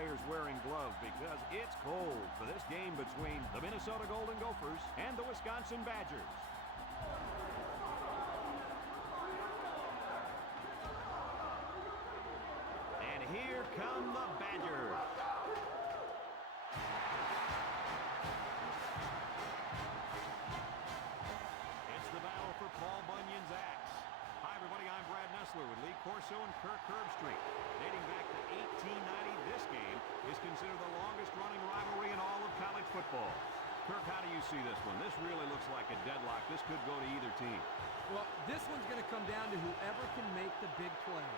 players wearing gloves because it's cold for this game between the Minnesota Golden Gophers and the Wisconsin Badgers. And here come the Badgers. It's the battle for Paul Bunyan's axe. Hi, everybody. I'm Brad Nessler with Lee Corso and Kirk Herbstreit. Dating back to 1890, this game is considered the longest-running rivalry in all of college football. Kirk, how do you see this one? This really looks like a deadlock. This could go to either team. Well, this one's going to come down to whoever can make the big play.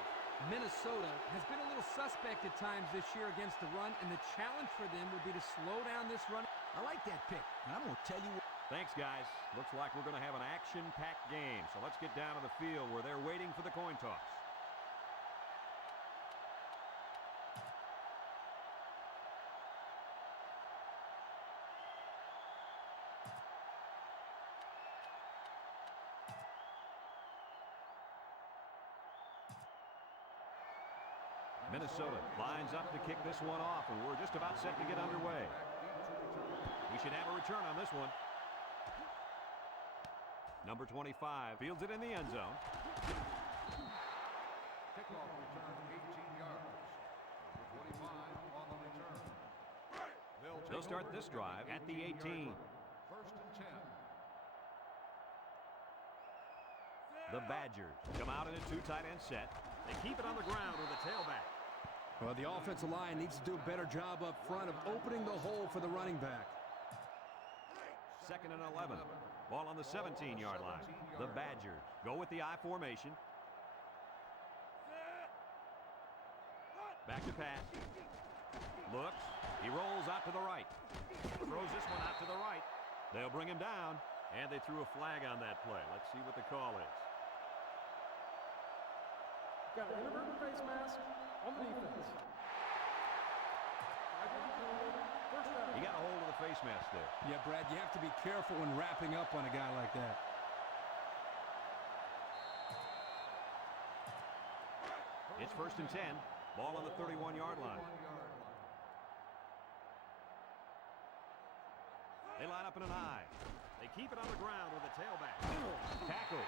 Minnesota has been a little suspect at times this year against the run, and the challenge for them would be to slow down this run. I like that pick, and I'm going to tell you what. Thanks, guys. Looks like we're going to have an action-packed game. So let's get down to the field where they're waiting for the coin toss. Minnesota lines up to kick this one off, and we're just about set to get underway. We should have a return on this one. Number 25 fields it in the end zone. Kickoff return 18 yards. Number 25 on the return. They'll start this drive at the 18. First and 10. The Badgers come out in a two tight end set. They keep it on the ground with a tailback. Well, the offensive line needs to do a better job up front of opening the hole for the running back. Second and 11. Ball on the 17-yard line. The Badgers go with the I formation. Back to pass. Looks. He rolls out to the right. Throws this one out to the right. They'll bring him down. And they threw a flag on that play. Let's see what the call is. Got an inadvertent face mask on the defense. He got a hold of the face mask there. Yeah, Brad, you have to be careful when wrapping up on a guy like that. It's first and 10. Ball on the 31-yard line. They line up in an I. They keep it on the ground with a tailback. Tackle.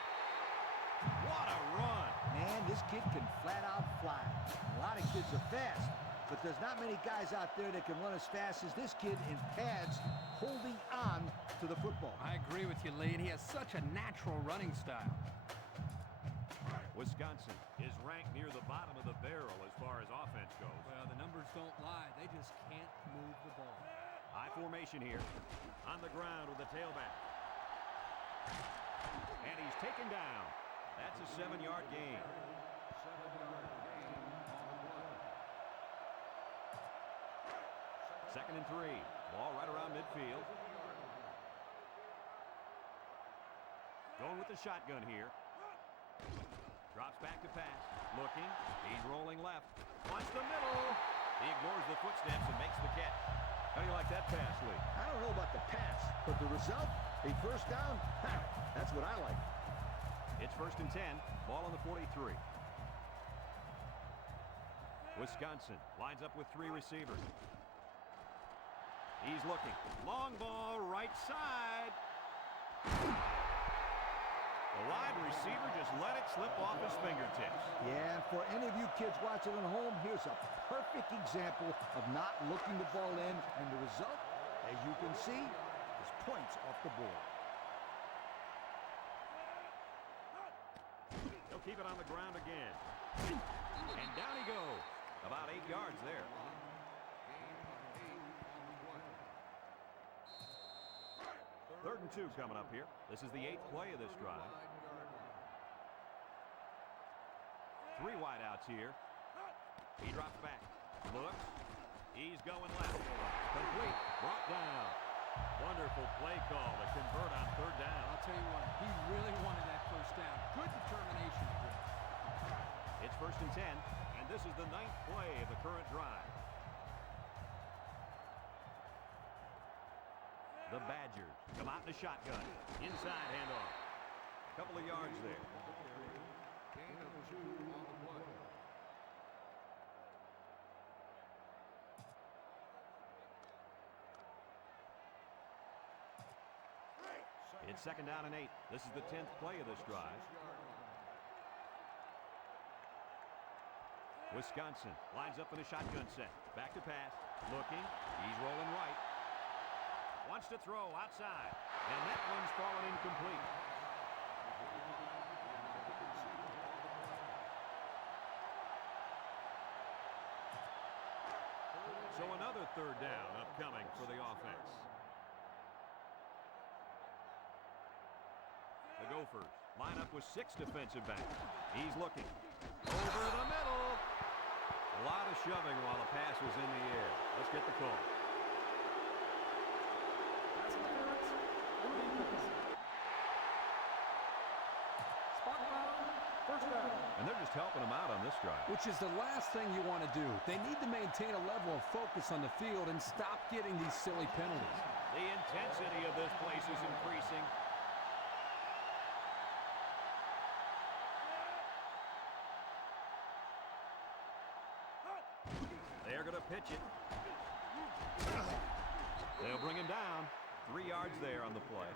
What a run. Man, this kid can flat out fly. A lot of kids are fast, but there's not many guys out there that can run as fast as this kid in pads holding on to the football. I agree with you, Lee, and he has such a natural running style. Wisconsin is ranked near the bottom of the barrel as far as offense goes. Well, the numbers don't lie. They just can't move the ball. I formation here. On the ground with the tailback. And he's taken down. That's a 7-yard gain. 7-yard gain on the play. Second and 3. Ball right around midfield. Going with the shotgun here. Drops back to pass. Looking. He's rolling left. Finds the middle. He ignores the footsteps and makes the catch. How do you like that pass, Lee? I don't know about the pass, but the result, a first down, that's what I like. It's first and 10. Ball on the 43. Wisconsin lines up with 3 receivers. He's looking. Long ball, right side. The wide receiver just let it slip off his fingertips. Yeah, and for any of you kids watching at home, here's a perfect example of not looking the ball in, and the result, as you can see, is points off the board. He'll keep it on the ground again. And down he goes. About 8 yards there. Third and 2 coming up here. This is the 8th play of this drive. 3 wideouts here. He drops back. Looks. He's going left. Complete. Brought down. Wonderful play call to convert on 3rd down. I'll tell you what, he really wanted that first down. Good determination. It's first and 10, and this is the 9th play of the current drive. The Badgers come out in the shotgun. Inside handoff. A couple of yards there. Gain of 2 on the play. It's 2nd down and 8. This is the 10th play of this drive. Wisconsin lines up in a shotgun set. Back to pass. Looking. He's rolling right. Wants to throw outside. And that one's fallen incomplete. So another 3rd down upcoming for the offense. The Gophers line up with 6 defensive backs. He's looking. Over the middle. A lot of shoving while the pass was in the air. Let's get the call. Pass interference on the defense. Spot foul, 1st down. And they're just helping them out on this drive. Which is the last thing you want to do. They need to maintain a level of focus on the field and stop getting these silly penalties. The intensity of this place is increasing. They're going to pitch it. They'll bring him down. 3 yards there on the play.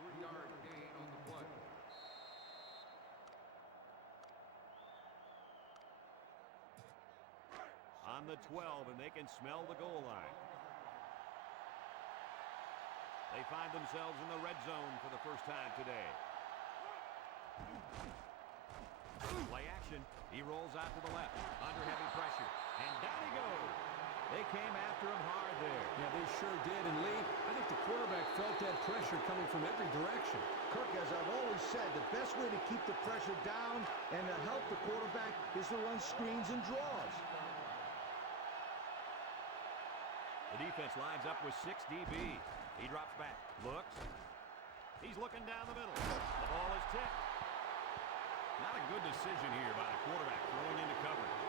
3-yard gain on the play. On the 12, and they can smell the goal line. They find themselves in the red zone for the first time today. Play action. He rolls out to the left, under heavy pressure, and down he goes. They came after him hard there. Yeah, they sure did. And Lee, I think the quarterback felt that pressure coming from every direction. Kirk, as I've always said, the best way to keep the pressure down and to help the quarterback is to run screens and draws. The defense lines up with 6 DBs. He drops back, looks. He's looking down the middle. The ball is tipped. Not a good decision here by the quarterback throwing into coverage.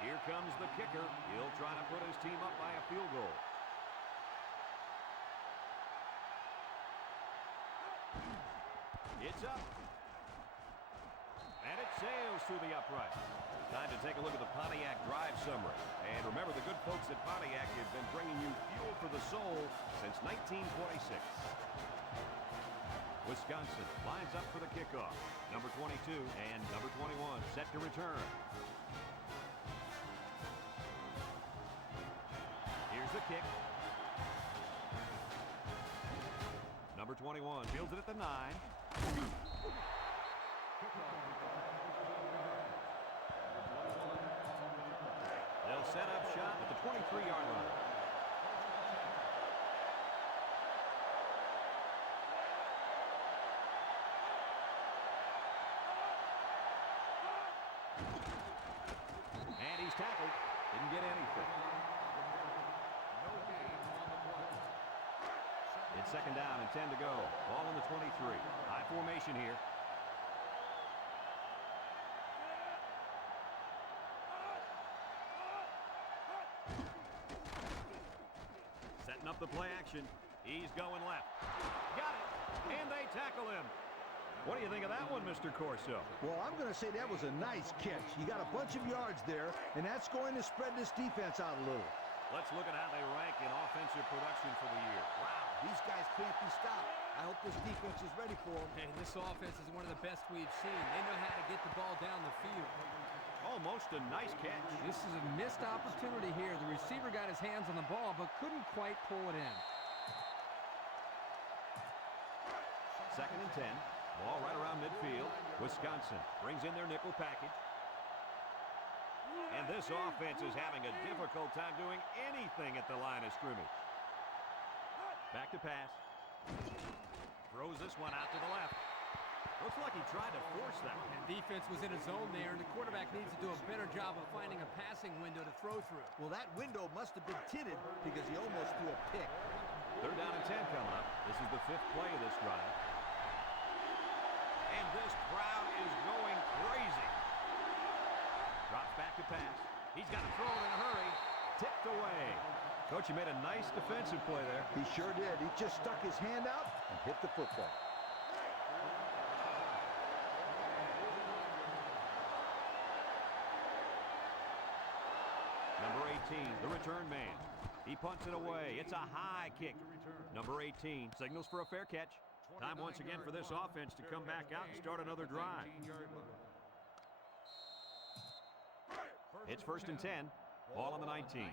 Here comes the kicker. He'll try to put his team up by a field goal. It's up. And it sails through the upright. Time to take a look at the Pontiac Drive summary. And remember, the good folks at Pontiac have been bringing you fuel for the soul since 1926. Wisconsin lines up for the kickoff. Number 22 and number 21 set to return. Here's the kick. Number 21 fields it at the 9. They'll set up shop at the 23-yard line. And he's tackled. Didn't get anything. No gain on the play. It's 2nd down and 10 to go. Ball on the 23. High formation here. Setting up the play action. He's going left. Got it. And they tackle him. What do you think of that one, Mr. Corso? Well, I'm going to say that was a nice catch. You got a bunch of yards there, and that's going to spread this defense out a little. Let's look at how they rank in offensive production for the year. Wow, these guys can't be stopped. I hope this defense is ready for them. Hey, this offense is one of the best we've seen. They know how to get the ball down the field. Almost a nice catch. This is a missed opportunity here. The receiver got his hands on the ball, but couldn't quite pull it in. 2nd and 10. Ball right around midfield. Wisconsin brings in their nickel package. And this offense is having a difficult time doing anything at the line of scrimmage. Back to pass. Throws this one out to the left. Looks like he tried to force that. And defense was in a zone there, and the quarterback needs to do a better job of finding a passing window to throw through. Well, that window must have been tinted because he almost threw a pick. 3rd down and 10 coming up. This is the 5th play of this drive. And this crowd is going crazy. Drops back to pass. He's got to throw it in a hurry. Tipped away. Coach, you made a nice defensive play there. He sure did. He just stuck his hand out and hit the football. the return man. He punts it away. It's a high kick. Number 18 signals for a fair catch. Time once again for this offense to come back out and start another drive. It's 1st and 10. Ball on the 19.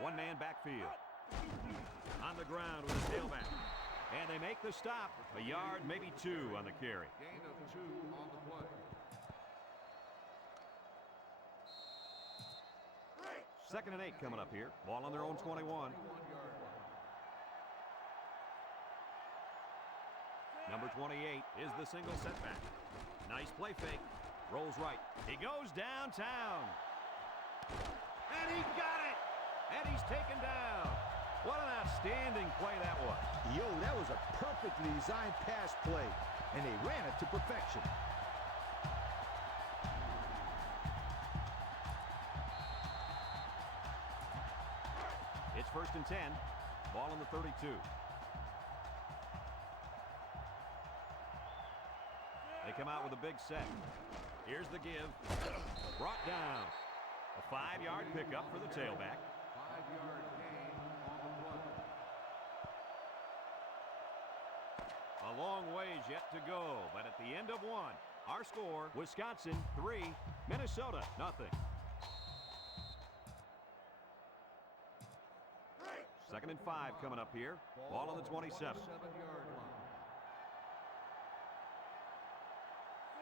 One man backfield. On the ground with the tailback. And they make the stop. A yard, maybe 2 on the carry. Gain of 2 on the play. 2nd and 8 coming up here. Ball on their own 21. Number 28 is the single setback. Nice play fake. Rolls right. He goes downtown. And he got it. And he's taken down. What an outstanding play that was. Yo, that was a perfectly designed pass play, and they ran it to perfection. It's 1st and 10. Ball on the 32. They come out with a big set. Here's the give. Brought down. A 5-yard pickup for the tailback. 5-yard gain on the play. A long ways yet to go, but at the end of one, our score, Wisconsin 3, Minnesota 0. 2nd and 5 coming up here. Ball on the 27. 7-yard line.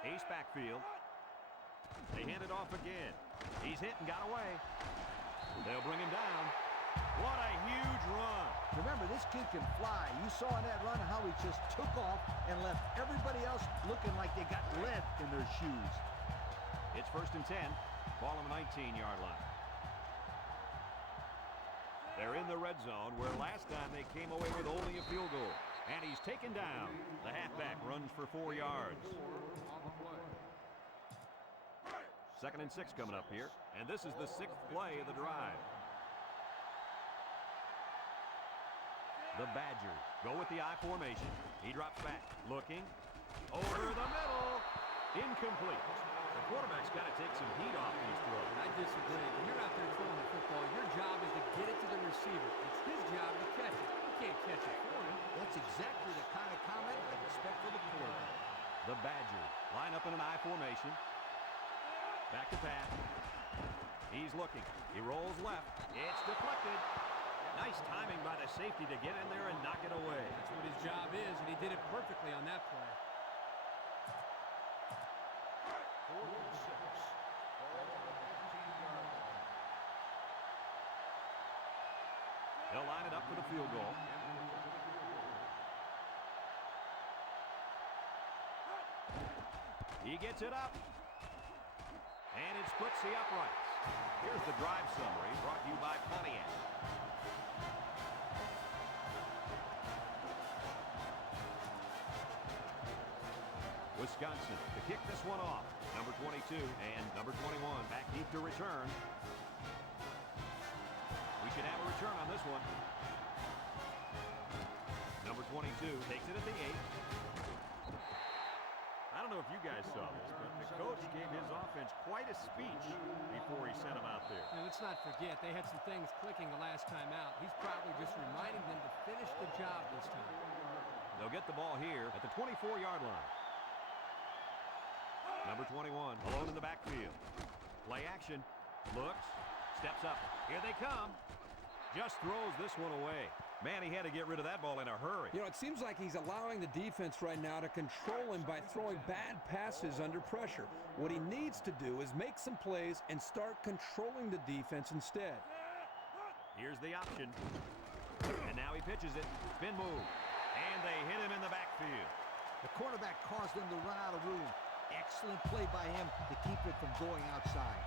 Ace backfield. They hand it off again. He's hit and got away. They'll bring him down. What a huge run. Remember, this kid can fly. You saw in that run how he just took off and left everybody else looking like they got lead in their shoes. It's 1st and 10. Ball on the 19-yard line. They're in the red zone where last time they came away with only a field goal. And he's taken down. The halfback runs for 4 yards. 4 on the play. 2nd and 6 coming up here. And this is the 6th play of the drive. The Badgers go with the I formation. He drops back. Looking. Over the middle. Incomplete. The quarterback's got to take some heat off these throws. I disagree. When you're out there throwing the football, your job is to get it to the receiver. It's his job to catch it. You can't catch it for him. That's exactly the kind of comment I'd expect from a quarterback. The Badgers line up in an I formation. Back to pass. He's looking. He rolls left. It's deflected. Nice timing by the safety to get in there and knock it away. That's what his job is, and he did it perfectly on that play. 4th and 6. Ball on the 15-yard line. They'll line it up for the field goal. He gets it up. And it splits the uprights. Here's the drive summary brought to you by Bunyan. Wisconsin to kick this one off. Number 22 and number 21 back deep to return. We should have a return on this one. Number 22 takes it at the 8. I don't know if you guys saw this, but the coach gave his offense quite a speech before he sent them out there. And let's not forget, they had some things clicking the last time out. He's probably just reminding them to finish the job this time. They'll get the ball here at the 24-yard line. Number 21, alone in the backfield. Play action. Looks. Steps up. Here they come. Just throws this one away. Man, he had to get rid of that ball in a hurry. You know, it seems like he's allowing the defense right now to control him by throwing bad passes under pressure. What he needs to do is make some plays and start controlling the defense instead. Here's the option. And now he pitches it. Spin move. And they hit him in the backfield. The quarterback caused them to run out of room. Excellent play by him to keep it from going outside.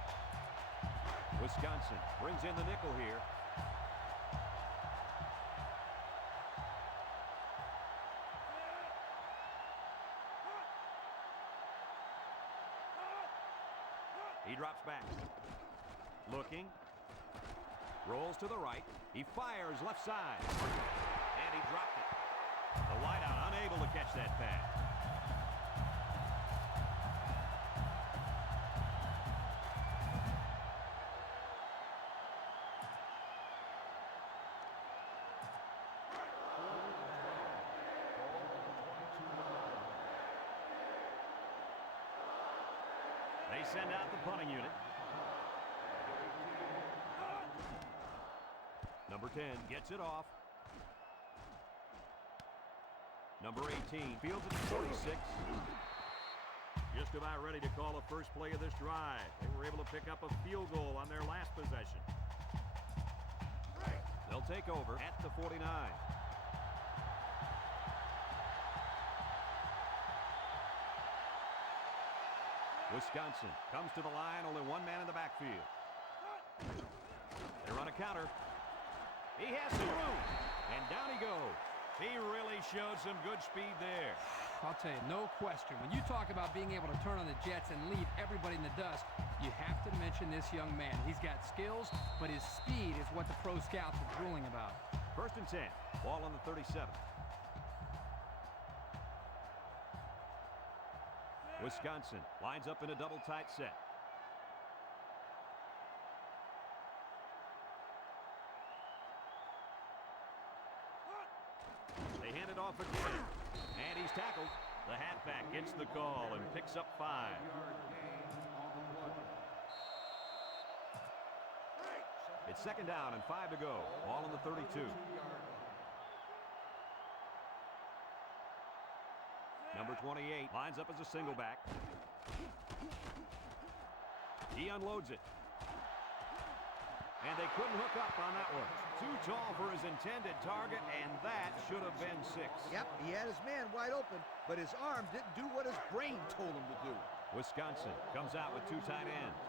Wisconsin brings in the nickel here. He drops back. Looking. Rolls to the right. He fires left side. And he dropped it. The wideout unable to catch that pass. They send out the punting unit. Number 10 gets it off. Number 18 fields it to 46. Just about ready to call the first play of this drive. They were able to pick up a field goal on their last possession. They'll take over at the 49. Wisconsin comes to the line, only one man in the backfield. They run a counter. He has some room, and down he goes. He really showed some good speed there. I'll tell you, no question. When you talk about being able to turn on the jets and leave everybody in the dust, you have to mention this young man. He's got skills, but his speed is what the pro scouts are drooling about. 1st and 10, ball on the 37. Wisconsin lines up in a double tight set. They hand it off again, and he's tackled. The halfback gets the call and picks up 5. It's 2nd down and 5 to go. Ball on the 32. Number 28 lines up as a single back. He unloads it. And they couldn't hook up on that one. Too tall for his intended target, and that should have been 6. Yep, he had his man wide open, but his arm didn't do what his brain told him to do. Wisconsin comes out with 2 tight ends.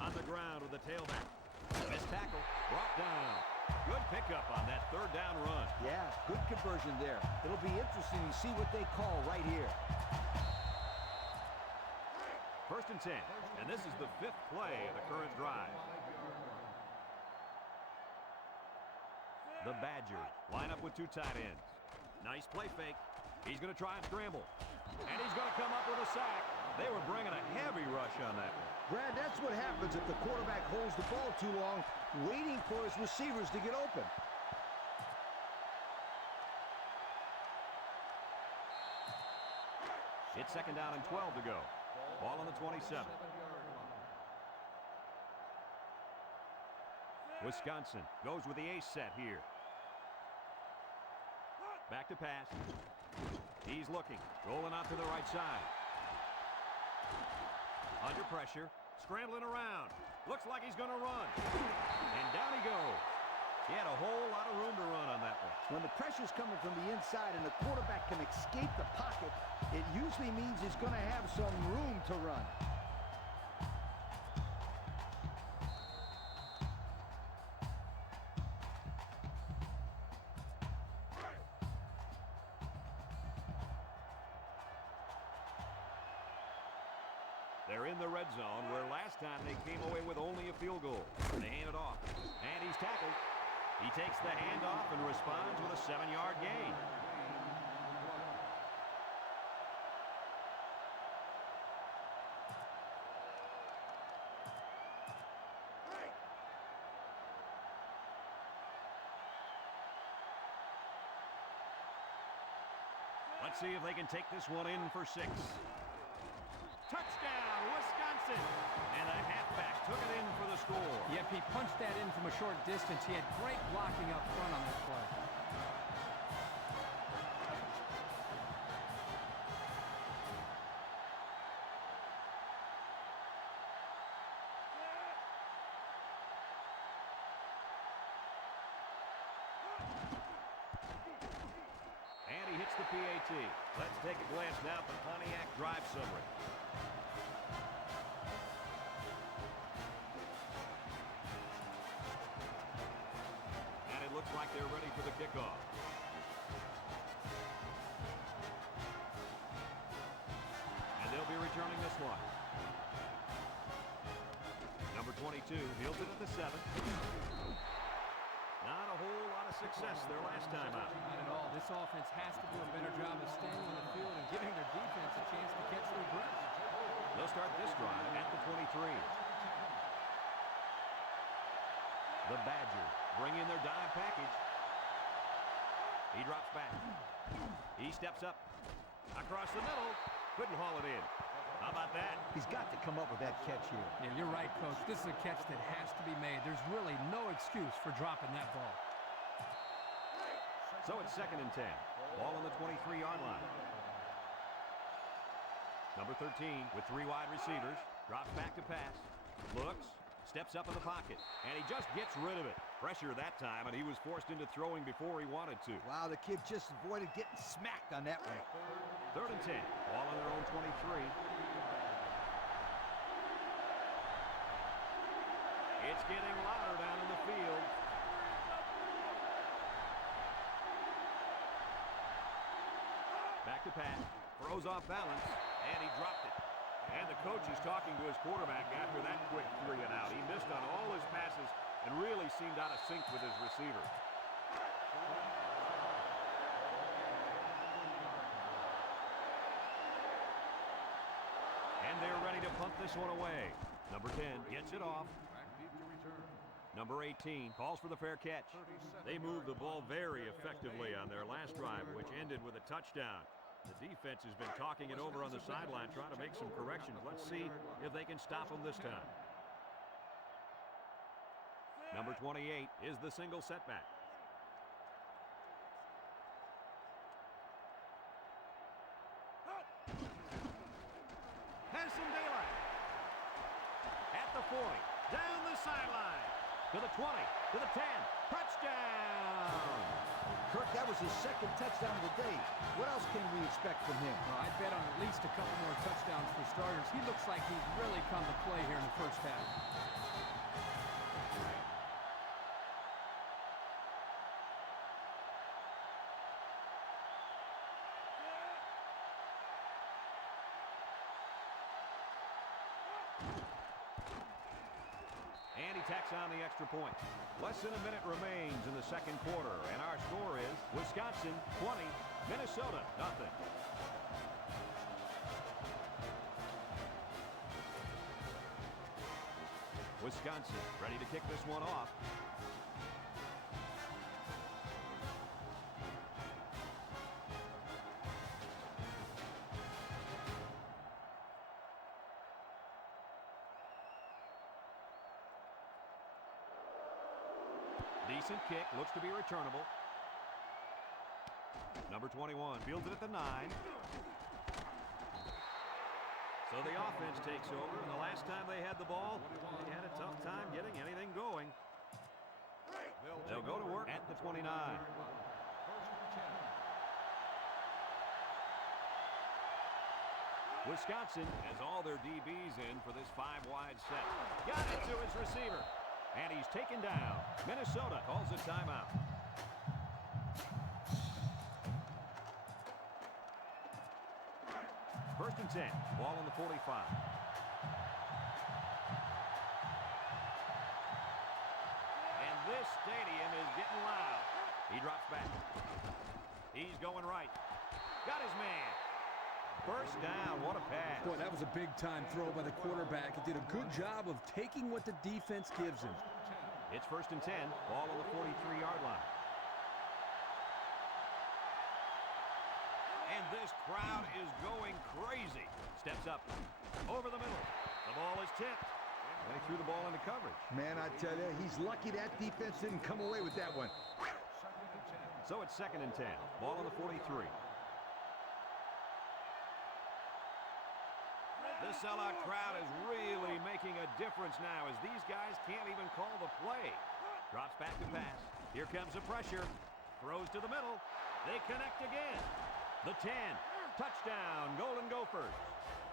On the ground with the tailback. Missed tackle, brought down. Good pickup on that 3rd down run. Yeah, good conversion there. It'll be interesting to see what they call right here. 1st and 10, and this is the 5th play of the current drive. The Badgers line up with 2 tight ends. Nice play fake. He's going to try and scramble. And he's going to come up with a sack. They were bringing a heavy rush on that one. Brad, that's what happens if the quarterback holds the ball too long, waiting for his receivers to get open. It's 2nd down and 12 to go. Ball on the 27. Wisconsin goes with the ace set here. Back to pass. He's looking, rolling out to the right side. Under pressure, scrambling around. Looks like he's going to run. And down he goes. He had a whole lot of room to run on that one. When the pressure's coming from the inside and the quarterback can escape the pocket, it usually means he's going to have some room to run. They're in the red zone where last time they came away with only a field goal. They hand it off, and he's tackled. He takes the handoff and responds with a 7-yard gain. Let's see if they can take this one in for 6. Touchdown, Wisconsin! And the halfback took it in for the score. Yep, he punched that in from a short distance. He had great blocking up front on that play. And he hits the PAT. Let's take a glance now at the Pontiac drive summary. And it looks like they're ready for the kickoff. And they'll be returning this one. Number 22 fields it at the 7. Not a whole lot of success their last time out. Not at all. This offense has to do a better job of staying on the field and giving their defense a chance to catch their breath. They'll start this drive at the 23. The Badgers bring in their dime package. He drops back. He steps up. Across the middle. Couldn't haul it in. How about that? He's got to come up with that catch here. Yeah, you're right, Coach. This is a catch that has to be made. There's really no excuse for dropping that ball. So it's 2nd and 10. Ball on the 23-yard line. Number 13 with 3 wide receivers. Drops back to pass. Looks. Steps up in the pocket. And he just gets rid of it. Pressure that time, and he was forced into throwing before he wanted to. Wow, the kid just avoided getting smacked on that one. 3rd and 10. Ball on their own 23. It's getting louder down in the field. Back to pass. Throws off balance, and he dropped it. And the coach is talking to his quarterback after that quick 3 and out. He missed on all his passes and really seemed out of sync with his receiver. And they're ready to punt this one away. Number 10 gets it off. Number 18 calls for the fair catch. They moved the ball very effectively on their last drive, which ended with a touchdown. The defense has been talking it over on the sideline, trying to make some corrections. Let's see if they can stop them this time. Number 28 is the single setback. Has some daylight. At the 40, down the sideline. To the 20, to the 10. Touchdown! Kirk, that was his 2nd touchdown of the day. What else can we expect from him? Well, I'd bet on at least a couple more touchdowns for starters. He looks like he's really come to play here in the first half. And he tacks on the extra point. Less than a minute remains in the 2nd quarter, and our score is Wisconsin 20, Minnesota nothing. Wisconsin ready to kick this one off. Decent kick, looks to be returnable. Number 21 fields it at the 9. So the offense takes over, and the last time they had the ball, they had a tough time getting anything going. They'll go to work at the 29. Wisconsin has all their DBs in for this 5-wide set. Got it to his receiver. And he's taken down. Minnesota calls a timeout. First and 10. Ball on the 45. And this stadium is getting loud. He drops back. He's going right. Got his man. First down. What a pass. Boy, that was a big-time throw by the quarterback. He did a good job of taking what the defense gives him. It's first and 10. Ball on the 43-yard line. And this crowd is going crazy. Steps up. Over the middle. The ball is tipped. And he threw the ball into coverage. Man, I tell you, he's lucky that defense didn't come away with that one. So it's second and 10. Ball on the 43. This sellout crowd is really making a difference now as these guys can't even call the play. Drops back to pass. Here comes the pressure. Throws to the middle. They connect again. The 10. Touchdown, Golden Gophers.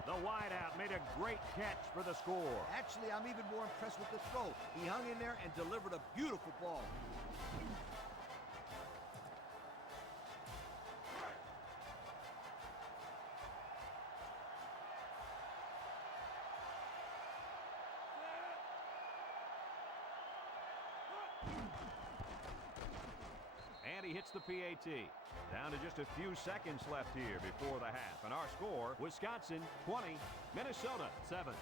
The wideout made a great catch for the score. Actually, I'm even more impressed with the throw. He hung in there and delivered a beautiful ball. And he hits the PAT. Down to just a few seconds left here before the half. And our score, Wisconsin 20, Minnesota 7.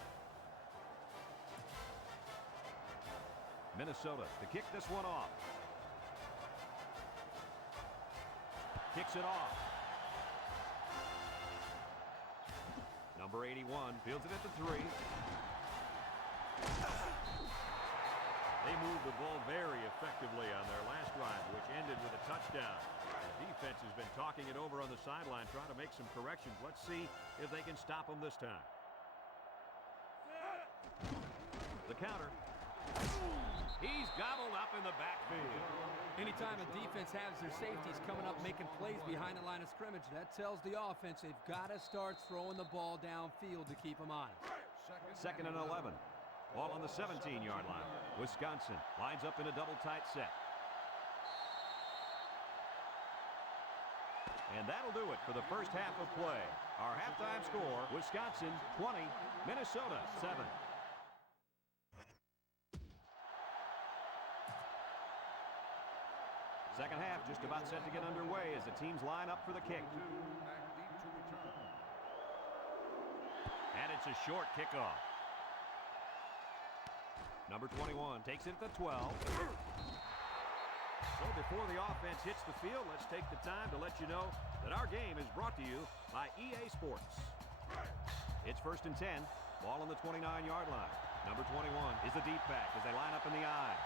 Minnesota to kick this one off. Kicks it off. Number 81 fields it at the 3. They moved the ball very effectively on their last drive, which ended with a touchdown. The defense has been talking it over on the sideline, trying to make some corrections. Let's see if they can stop them this time. The counter. He's gobbled up in the backfield. Anytime a defense has their safeties coming up making plays behind the line of scrimmage, that tells the offense they've got to start throwing the ball downfield to keep them honest. Second and 11. Ball on the 17-yard line. Wisconsin lines up in a double tight set. And that'll do it for the first half of play. Our halftime score, Wisconsin 20, Minnesota 7. Second half just about set to get underway as the teams line up for the kick. And it's a short kickoff. Number 21 takes it at the 12. So before the offense hits the field, let's take the time to let you know that our game is brought to you by EA Sports. It's first and 10. Ball on the 29-yard line. Number 21 is the deep back as they line up in the I.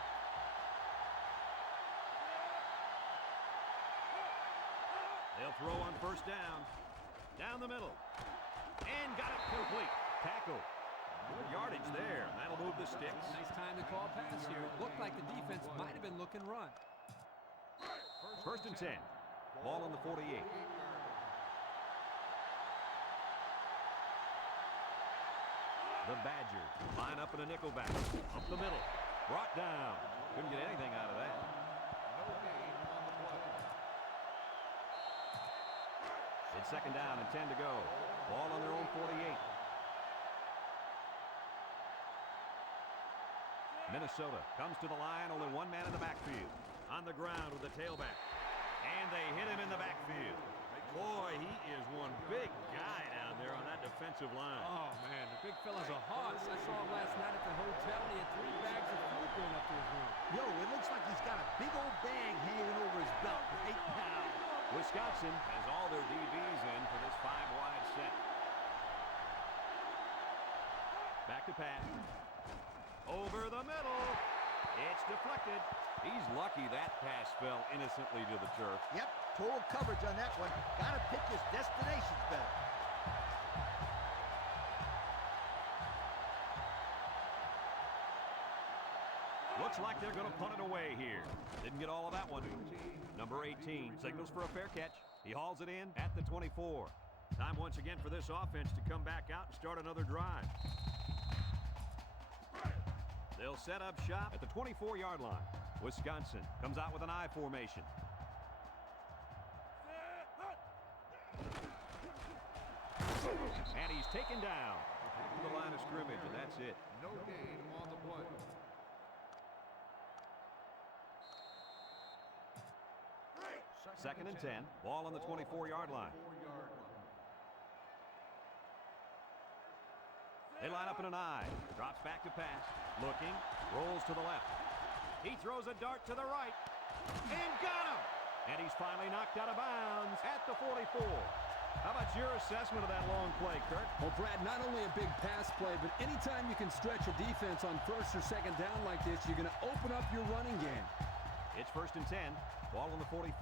They'll throw on first down. Down the middle. And got it complete. Tackle. Good yardage there. That'll move the sticks. Nice time to call pass here. It looked like the defense might have been looking run. First and 10. Ball on the 48. The Badgers line up in a nickel back. Up the middle. Brought down. Couldn't get anything out of that. It's second down and 10 to go. Ball on their own 48. Minnesota comes to the line, only one man in the backfield. On the ground with the tailback. And they hit him in the backfield. Boy, he is one big guy down there on that defensive line. Oh, man, the big fella's a hoss. I saw him last night at the hotel, and he had 3 bags of food going up to his room. Yo, it looks like he's got a big old bag hanging over his belt right now. Wisconsin has all their DBs in for this 5-wide set. Back to pass. Over the middle. It's deflected. He's lucky that pass fell innocently to the turf. Yep, total coverage on that one. Got to pick his destinations better. Looks like they're going to punt it away here. Didn't get all of that one. Number 18 signals for a fair catch. He hauls it in at the 24. Time once again for this offense to come back out and start another drive. They'll set up shop at the 24-yard line. Wisconsin comes out with an I formation. And he's taken down to the line of scrimmage, and that's it. No gain on the play. Second and 10. Ball on the 24-yard line. They line up in an I. Drops back to pass. Looking. Rolls to the left. He throws a dart to the right. And got him! And he's finally knocked out of bounds at the 44. How about your assessment of that long play, Kirk? Well, Brad, not only a big pass play, but anytime you can stretch a defense on first or second down like this, you're going to open up your running game. It's first and 10. Ball on the 44.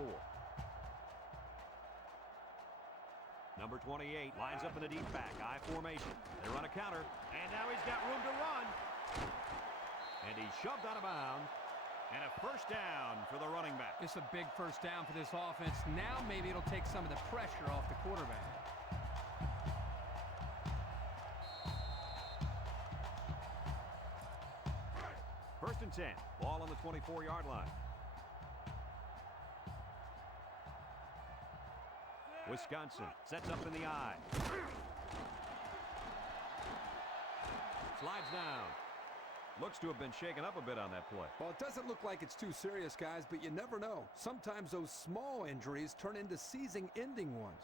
Number 28 lines up in a deep back, I formation. They run a counter, and now he's got room to run. And he's shoved out of bounds. And a first down for the running back. It's a big first down for this offense. Now maybe it'll take some of the pressure off the quarterback. First and 10. Ball on the 24-yard line. Wisconsin sets up in the I. Slides down. Looks to have been shaken up a bit on that play. Well, it doesn't look like it's too serious, guys, but you never know. Sometimes those small injuries turn into season-ending ones.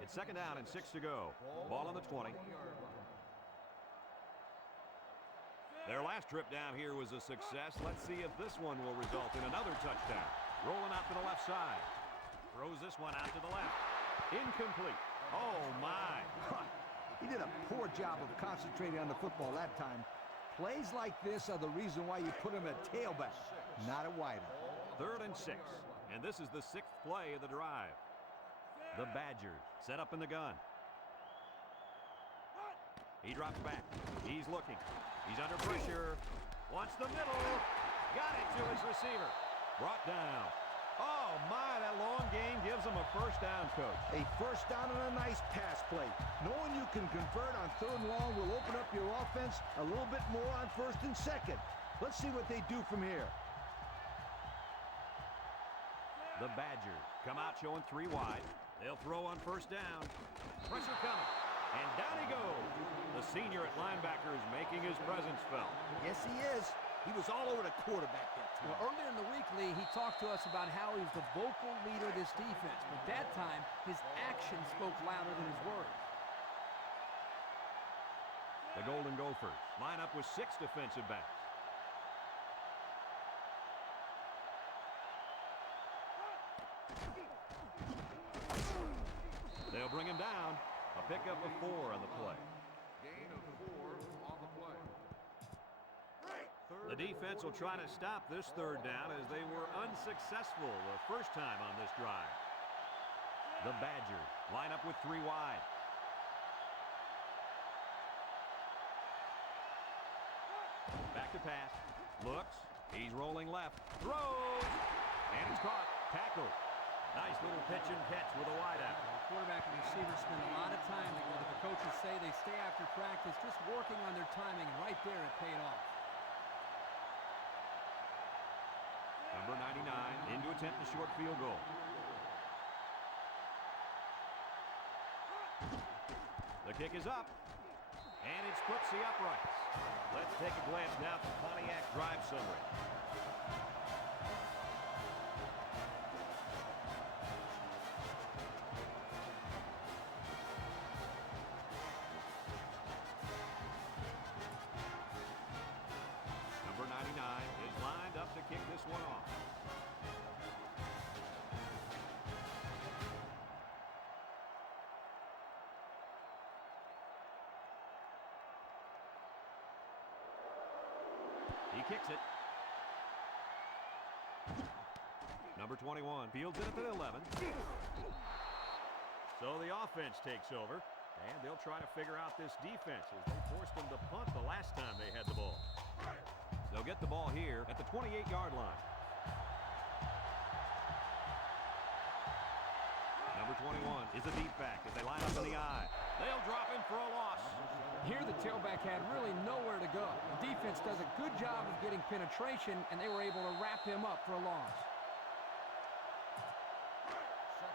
It's second down and 6 to go. Ball on the 20. Their last trip down here was a success. Let's see if this one will result in another touchdown. Rolling out to the left side. Throws this one out to the left. Incomplete. Oh, my. He did a poor job of concentrating on the football that time. Plays like this are the reason why you put him at tailback, not at wideout. 3rd and 6. And this is the 6th play of the drive. The Badgers set up in the gun. He drops back. He's looking. He's under pressure. Wants the middle. Got it to his receiver. Brought down. Oh, my, that long gain gives him a first down, Coach. A first down and a nice pass play. Knowing you can convert on 3rd and long will open up your offense a little bit more on 1st and 2nd. Let's see what they do from here. The Badgers come out showing 3 wide. They'll throw on 1st down. Pressure coming. And down he goes. The senior at linebacker is making his presence felt. Yes, he is. He was all over the quarterback that time. Well, earlier in the week, Lee, he talked to us about how he was the vocal leader of this defense. But that time, his actions spoke louder than his words. The Golden Gophers line up with 6 defensive backs. They'll bring him down. A pickup of 4 on the play. Gain of 4 on the play. The defense will try to stop this 3rd down as they were unsuccessful the first time on this drive. The Badgers line up with 3 wide. Back to pass. Looks. He's rolling left. Throws. And he's caught. Tackled. Nice little pitch and catch with a wideout. The quarterback and receiver spend a lot of time together. The coaches say they stay after practice just working on their timing, and right there it paid off. Number 99 in to attempt the short field goal. The kick is up, and it splits the uprights. Let's take a glance now at the Pontiac drive summary. Number 99 is lined up to kick this one off. He kicks it. Number 21 fields it at the 11. So the offense takes over, and they'll try to figure out this defense as they forced them to punt the last time they had the ball. They'll get the ball here at the 28-yard line. Number 21 is a deep back as they line up in the eye. They'll drop him for a loss. Here the tailback had really nowhere to go. The defense does a good job of getting penetration, and they were able to wrap him up for a loss.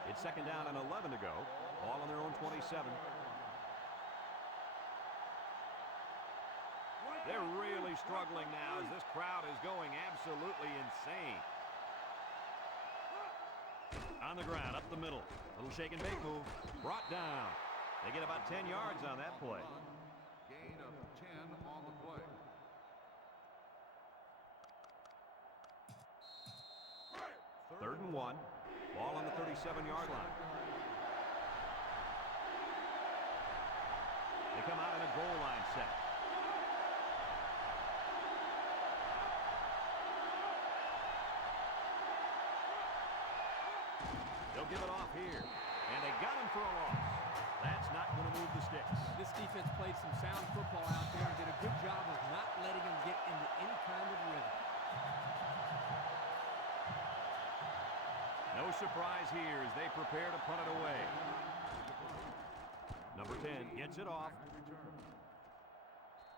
It's 2nd down and 11 to go. Ball on their own 27. They're really struggling now as this crowd is going absolutely insane. On the ground, up the middle. Little shake and bake move. Brought down. They get about 10 yards on that play. Gain of 10 on the play. 3rd and 1. Ball on the 37-yard line. They come out in a goal line set. They'll give it off here. And they got him for a loss. That's not going to move the sticks. This defense played some sound football out there and did a good job of not letting him get into any kind of rhythm. No surprise here as they prepare to punt it away. Number 10 gets it off.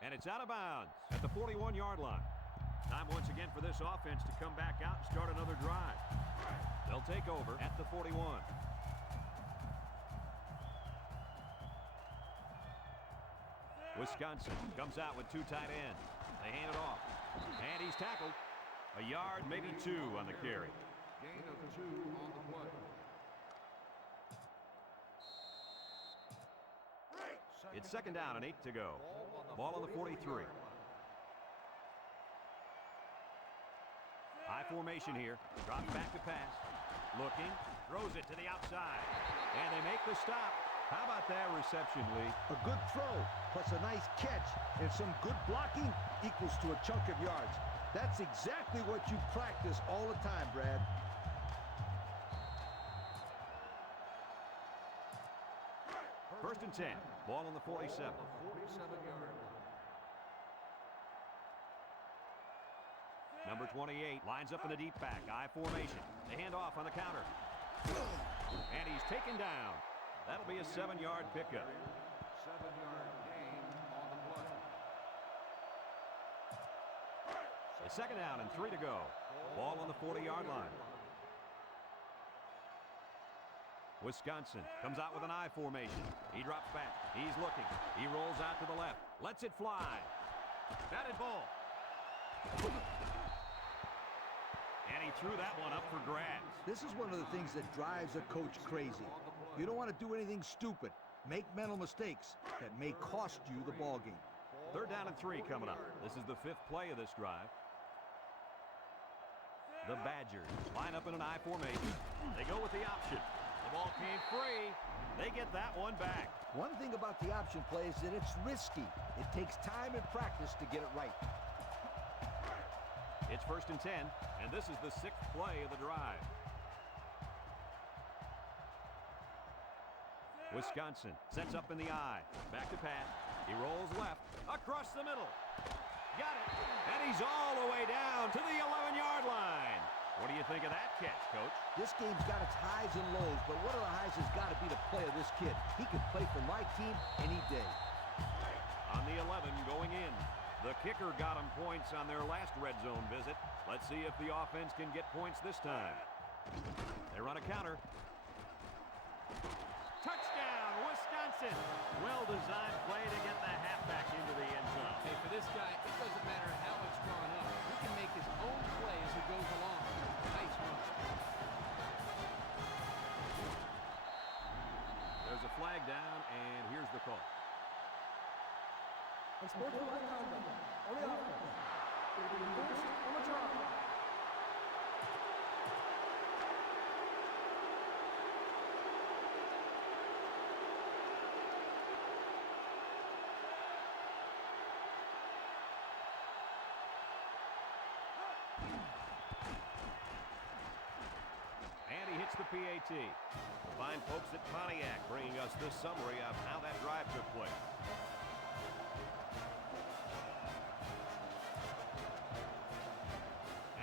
And it's out of bounds at the 41-yard line. Time once again for this offense to come back out and start another drive. They'll take over at the 41. Wisconsin comes out with 2 tight ends. They hand it off. And he's tackled. A yard, maybe 2 on the carry. Gain of 2 on the play. It's 2nd down and 8 to go. Ball on the 43. formation here. Drops back to pass. Looking. Throws it to the outside. And they make the stop. How about that reception, Lee? A good throw, plus a nice catch, and some good blocking equals to a chunk of yards. That's exactly what you practice all the time, Brad. First and 10. Ball on the 47. 47-yard line. Number 28 lines up in the deep back. I formation. They hand off on the counter. And he's taken down. That'll be a 7-yard pickup. 7-yard gain on the play. It's second down and 3 to go. Ball on the 40-yard line. Wisconsin comes out with an I formation. He drops back. He's looking. He rolls out to the left. Lets it fly. Batted ball. And he threw that one up for grabs. This is one of the things that drives a coach crazy. You don't want to do anything stupid. Make mental mistakes that may cost you the ball game. Third down and 3 coming up. This is the 5th play of this drive. The Badgers line up in an I formation. They go with the option. The ball came free. They get that one back. One thing about the option play is that it's risky. It takes time and practice to get it right. It's first and 10, and this is the 6th play of the drive. Wisconsin sets up in the I. Back to pass. He rolls left. Across the middle. Got it. And he's all the way down to the 11-yard line. What do you think of that catch, Coach? This game's got its highs and lows, but one of the highs has got to be the play of this kid. He can play for my team any day. On the 11 going in. The kicker got him points on their last red zone visit. Let's see if the offense can get points this time. They run a counter. Touchdown, Wisconsin. Well-designed play to get the halfback into the end zone. Hey, for this guy, it doesn't matter how it's drawn up. He can make his own play as he goes along. Nice run. There's a flag down, and here's the call. Unsportsmanlike conduct on the offense. It will be reversed on the drop. And he hits the PAT. Fine folks at Pontiac bringing us this summary of how that drive took place.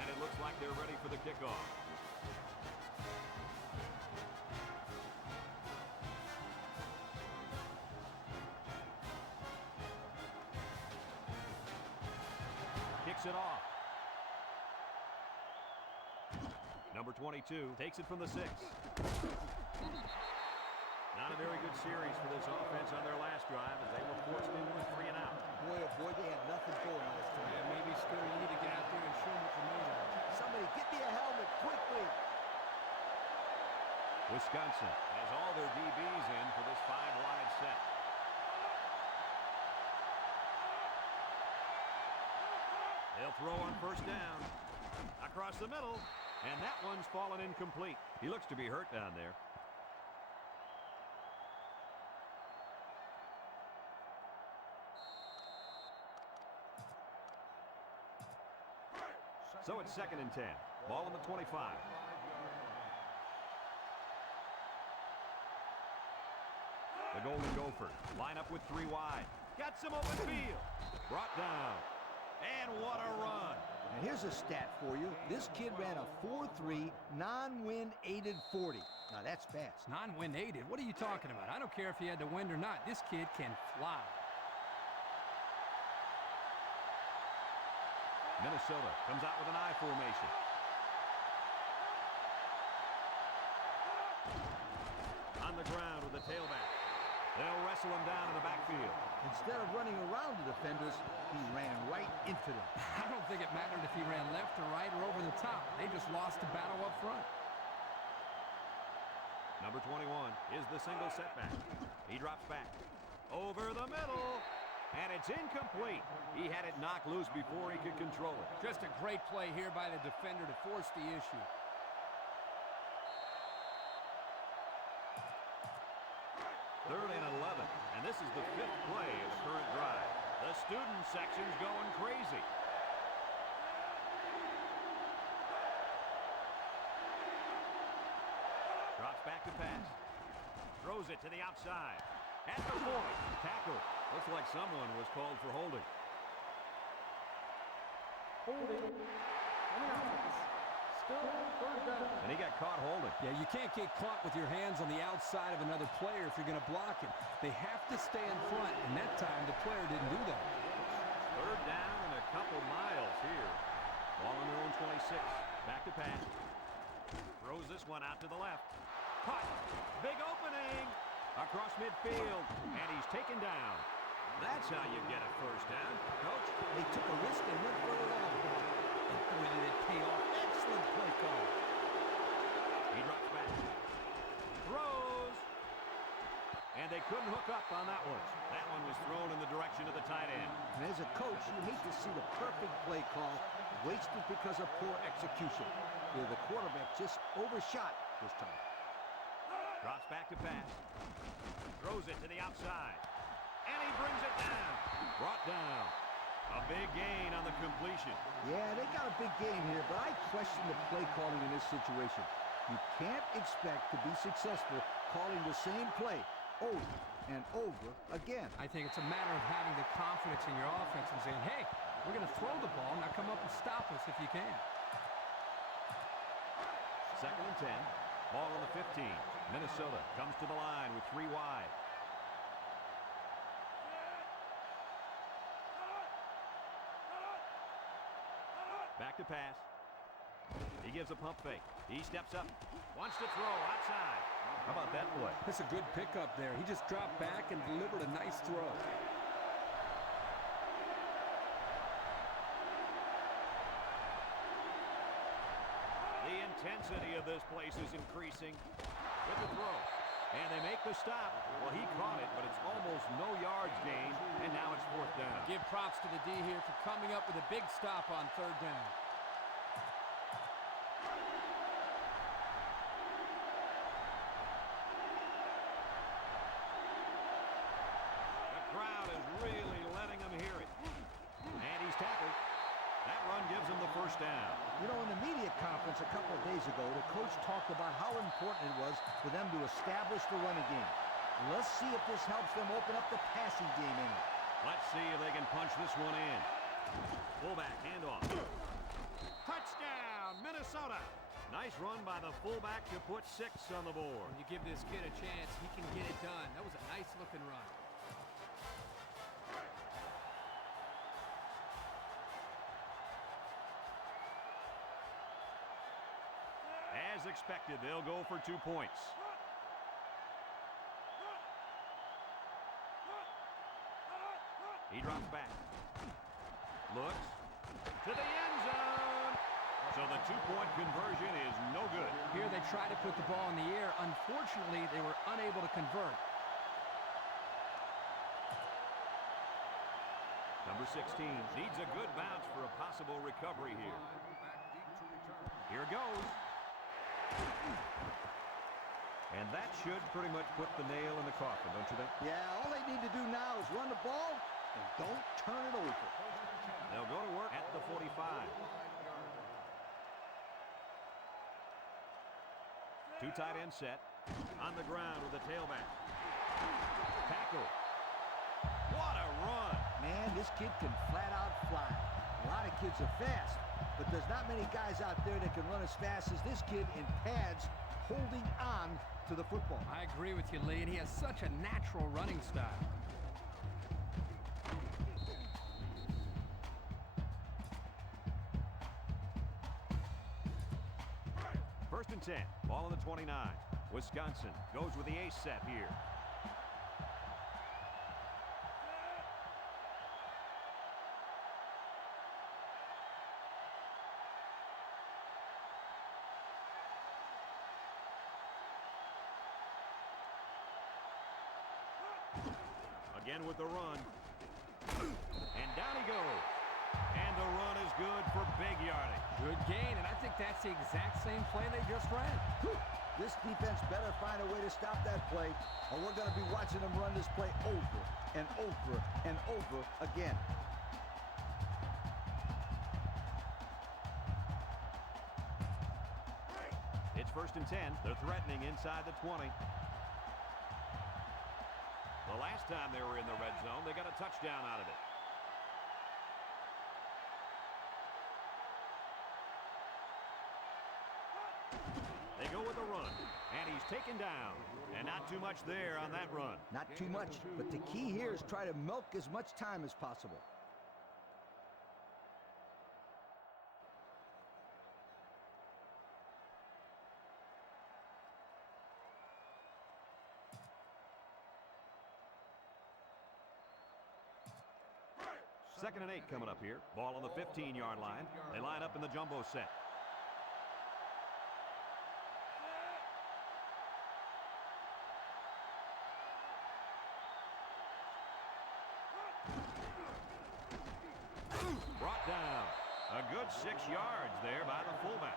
And it looks like they're ready for the kickoff. Kicks it off. Number 22 takes it from the 6. Not a very good series for this offense on their last drive as they were forced into a 3 and out. Boy, oh boy, they had nothing going last time. Yeah, maybe still you need to get out there and show them what you're made of. Somebody get me a helmet quickly. Wisconsin has all their DBs in for this 5-wide set. They'll throw on first down. Across the middle. And that one's fallen incomplete. He looks to be hurt down there. So it's second and 10. Ball on the 25. The Golden Gophers line up with 3 wide. Got some open field. Brought down. And what a run. And here's a stat for you. This kid ran a 4.3 non-wind aided 40. Now that's fast. Non-wind aided? What are you talking about? I don't care if he had the wind or not. This kid can fly. Minnesota comes out with an I formation. On the ground with the tailback. They'll wrestle him down in the backfield. Instead of running around the defenders, he ran right into them. I don't think it mattered if he ran left or right or over the top. They just lost the battle up front. Number 21 is the single setback. He drops back. Over the middle. And it's incomplete. He had it knocked loose before he could control it. Just a great play here by the defender to force the issue. Third and 11, and this is the 5th play of the current drive. The student section's going crazy. Drops back to pass. Throws it to the outside. At the point. Tackle. Looks like someone was called for holding. Holding. On the offense. Still third down. And he got caught holding. Yeah, you can't get caught with your hands on the outside of another player if you're going to block him. They have to stay in front, and that time the player didn't do that. Third down and a couple miles here. Ball on their own 26. Back to pass. Throws this one out to the left. Caught. Big opening. Across midfield. And he's taken down. That's how you get a first down. Coach? They took a risk and went for it all. And boy, did it pay off. Excellent play call. He drops back. Throws. And they couldn't hook up on that one. That one was thrown in the direction of the tight end. And as a coach, you hate to see the perfect play call wasted because of poor execution. Here, the quarterback just overshot this time. Drops back to pass. Throws it to the outside. And he brings it down. Brought down. A big gain on the completion. Yeah, they got a big game here, but I question the play calling in this situation. You can't expect to be successful calling the same play over and over again. I think it's a matter of having the confidence in your offense and saying, hey, we're going to throw the ball. Now come up and stop us if you can. Second and 10. Ball on the 15. Minnesota comes to the line with 3 wide. Back to pass. He gives a pump fake. He steps up. Wants to throw outside. How about that play? That's a good pickup there. He just dropped back and delivered a nice throw. The intensity of this place is increasing with the throw. And they make the stop. Well, he caught it, but it's almost no yards gained, and now it's 4th down. Give props to the D here for coming up with a big stop on 3rd down. The crowd is really letting him hear it. And he's tackled. That run gives him the 1st down. You know, in the media conference a couple of days ago, the coach talked about how important it was for them to establish the running game. Let's see if this helps them open up the passing game any. Let's see if they can punch this one in. Fullback handoff. Touchdown, Minnesota. Nice run by the fullback to put 6 on the board. When you give this kid a chance, he can get it done. That was a nice-looking run. As expected, they'll go for 2 points. He drops back. Looks to the end zone. So the 2-point conversion is no good. Here they try to put the ball in the air. Unfortunately, they were unable to convert. Number 16 needs a good bounce for a possible recovery here. Here goes. And that should pretty much put the nail in the coffin, don't you think? Yeah, all they need to do now is run the ball and don't turn it over. They'll go to work at the 45. Two tight end set. On the ground with the tailback. Tackle. What a run. Man, this kid can flat out fly. A lot of kids are fast, but there's not many guys out there that can run as fast as this kid in pads holding on to the football. I agree with you, Lee, and he has such a natural running style. First and 10. Ball on the 29. Wisconsin goes with the ace set here. Again with the run. And down he goes. And the run is good for big yardage. Good gain, and I think that's the exact same play they just ran. Whew. This defense better find a way to stop that play, or we're going to be watching them run this play over and over and over again. It's 1st and 10. They're threatening inside the 20. The last time they were in the red zone, they got a touchdown out of it. They go with a run, and he's taken down. And not too much there on that run. Not too much, but the key here is try to milk as much time as possible. Second and 8 coming up here. Ball on the 15-yard line. They line up in the jumbo set. Brought down. A good 6 yards there by the fullback.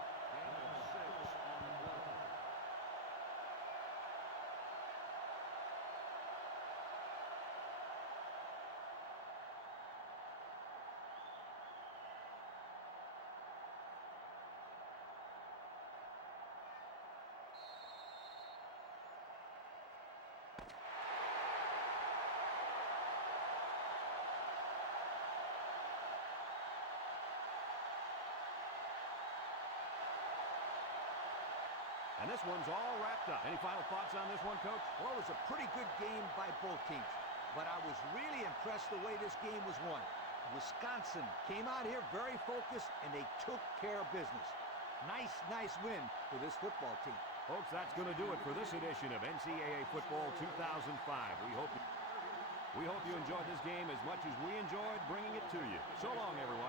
And this one's all wrapped up. Any final thoughts on this one, Coach? Well, it was a pretty good game by both teams, but I was really impressed the way this game was won. Wisconsin came out here very focused, and they took care of business. Nice win for this football team. Folks, that's going to do it for this edition of NCAA Football 2005. We hope you enjoyed this game as much as we enjoyed bringing it to you. So long, everyone.